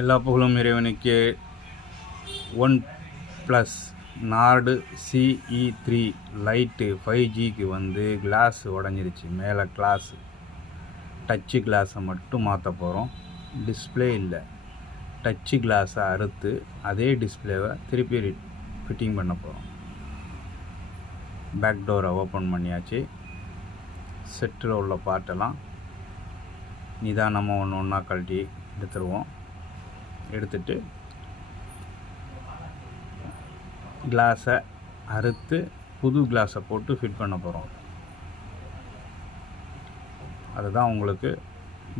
எல்லா புகழும் இறைவனுக்கு. OnePlus Nord CE3 lite 5Gக்கு வந்து கிளாஸ் உடஞ்சிருச்சு. மேலே கிளாஸு டச்சு கிளாஸை மட்டும் மாற்ற போகிறோம். டிஸ்பிளே இல்லை. டச்சு கிளாஸை அறுத்து அதே டிஸ்பிளேவை திருப்பி ஃபிட்டிங் பண்ண போகிறோம். பேக் டோரை ஓப்பன் பண்ணியாச்சு. செட்டில் உள்ள பார்ட்டெல்லாம் நிதானமாக ஒன்று ஒன்றா கழட்டி எடுத்துருவோம். எடுத்துட்டு கிளாஸை அறுத்து புது கிளாஸை போட்டு ஃபிட் பண்ண போகிறோம். அதுதான் உங்களுக்கு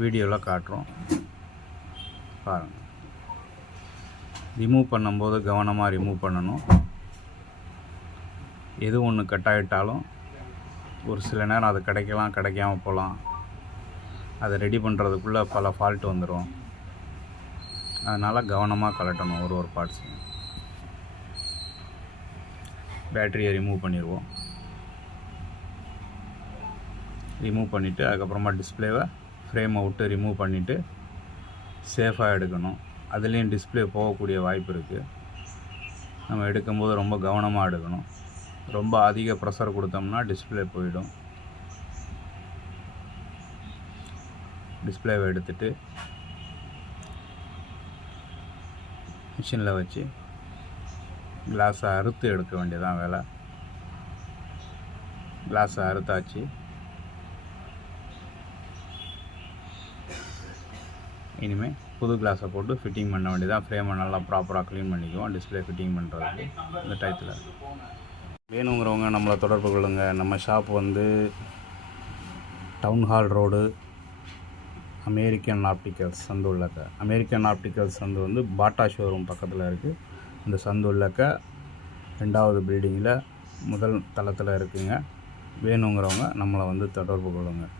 வீடியோவில் காட்டுறோம், பாருங்கள். ரிமூவ் பண்ணும்போது கவனமாக ரிமூவ் பண்ணணும். எது ஒன்று கட் ஆகிட்டாலும் ஒரு சில நேரம் அது கிடைக்கலாம், கிடைக்காமல் போகலாம். அதை ரெடி பண்ணுறதுக்குள்ளே பல ஃபால்ட் வந்துடும். அதனால் கவனமாக கலட்டணும் ஒரு பார்ட்ஸையும். பேட்டரியை ரிமூவ் பண்ணிடுவோம். ரிமூவ் பண்ணிவிட்டு அதுக்கப்புறமா டிஸ்பிளேவை ஃப்ரேமை விட்டு ரிமூவ் பண்ணிவிட்டு சேஃபாக எடுக்கணும். அதுலேயும் டிஸ்பிளே போகக்கூடிய வாய்ப்பு இருக்குது. நம்ம எடுக்கும்போது ரொம்ப கவனமாக எடுக்கணும். ரொம்ப அதிக ப்ரெஷர் கொடுத்தோம்னா டிஸ்பிளே போயிடும். டிஸ்பிளேவை எடுத்துட்டு மிஷினில் வச்சு கிளாஸை அறுத்து எடுக்க வேண்டியதான் வேலை. கிளாஸை அறுத்தாச்சு. இனிமேல் புது கிளாஸை போட்டு ஃபிட்டிங் பண்ண வேண்டியதான். ஃப்ரேமை நல்லா ப்ராப்பராக க்ளீன் பண்ணிக்குவோம் டிஸ்பிளே ஃபிட்டிங் பண்ணுறதுக்கு. இந்த டயத்தில் வேணுங்கிறவங்க நம்மளை தொடர்பு கொள்ளுங்கள். நம்ம ஷாப் வந்து town hall road, American opticals சந்து உள்ளக்க. அமெரிக்கன் ஆப்டிக்கல்ஸ் சந்து வந்து பாட்டா ஷோரூம் பக்கத்தில் இருக்குது. இந்த சந்து உள்ளக்க 2வது பில்டிங்கில் முதல் தளத்தில் இருக்குங்க. வேணுங்கிறவங்க நம்மளை வந்து தொடர்பு கொள்ளுங்கள்.